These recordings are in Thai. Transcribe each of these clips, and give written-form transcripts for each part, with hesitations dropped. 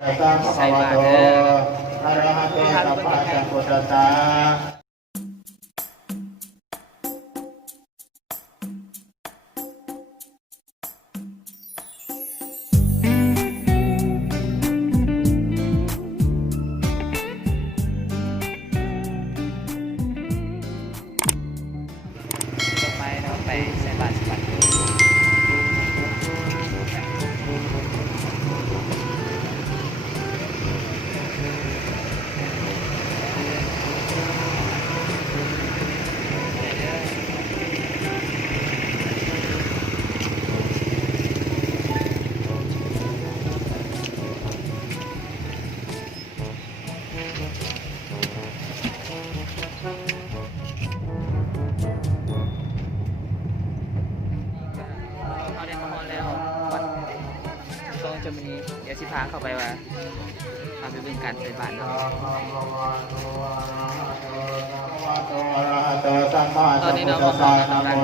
ใส่บาตรเด้ออะระหะโตสัมมาสัมพุทธัสสะไปแล้วไปใส่บาตรสักเขาเรียนมาแล้ววัดตรงจะมีเดี๋ยวสิพาเข้าไปว่าพาไปเบิ่งการใส่บาตรเนาะตอนนี้เราก็กำลัง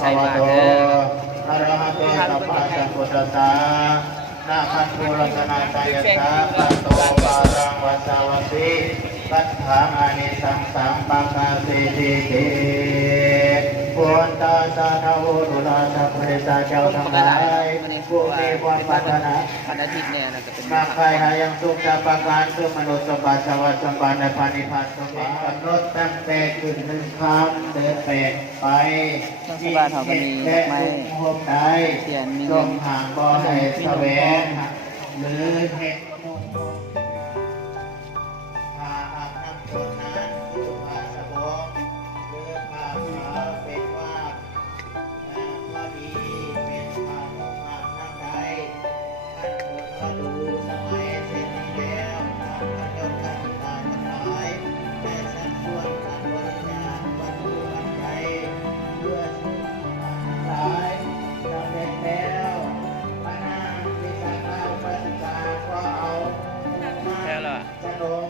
ใส่บาตรเด้ออะระหะโตสัมมาสัมพุทธัสสะนะภัสสุรัตนาตายะสัพพโตปารังวัสสาวสีสัทธาอานิสังสัมปังกาสิติติพุทธาสาธุรุลาสัพเพสาเจ้าทั้งหลายผู้มีความปรารถนา วันอาทิตย์เนี่ยนะจะเป็น มาใครหายังสุขจะประการคือมนุษย์สมบัติสวัสดิ์สมบัติในพันิพันธ์สมบัติกำหนดตั้งแต่ขึ้นหนึ่งคำเดินแปดไปมีเหตุและทุกภพใดจงห่างบ่ให้แสวงหรือเหตุถ้าหากนำตนนั้นคือภาสบงหรือภาษาเป็นว่าก็ดีเป็นภาโมหะทั้งใดท่านเถิดมาดูสมัยเสร็จแล้วทางพระเจ้ากันตาทั้งหลายได้สัดส่วนการบริจาควัตถุปัจจัยเพื่อสิ่งทั้งหลายสำเร็จแล้วพระนางวิสาขาอุปสสาก็เอามาสนอง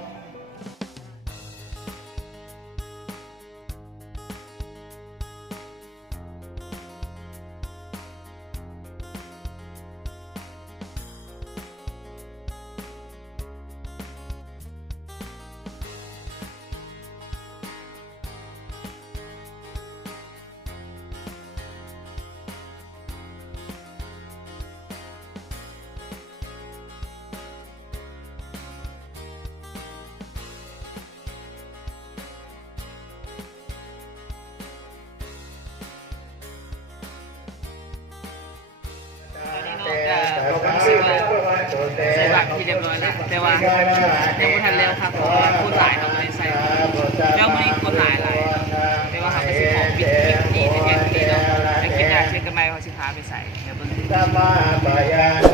ใส่บาตรที่เรียบร้อยแล้วแต่ว่ายังไม่ทันแล้วครับเพราะว่าคนหลายเราเลยใส่แล้วไม่คนหลายแต่ว่าหาไปซื้อของปิดนี่ในแง่นี้เนาะในคลิปหน้าเช่นกันไหมว่าสิพาไปใส่เดี๋ยวเบิ่ง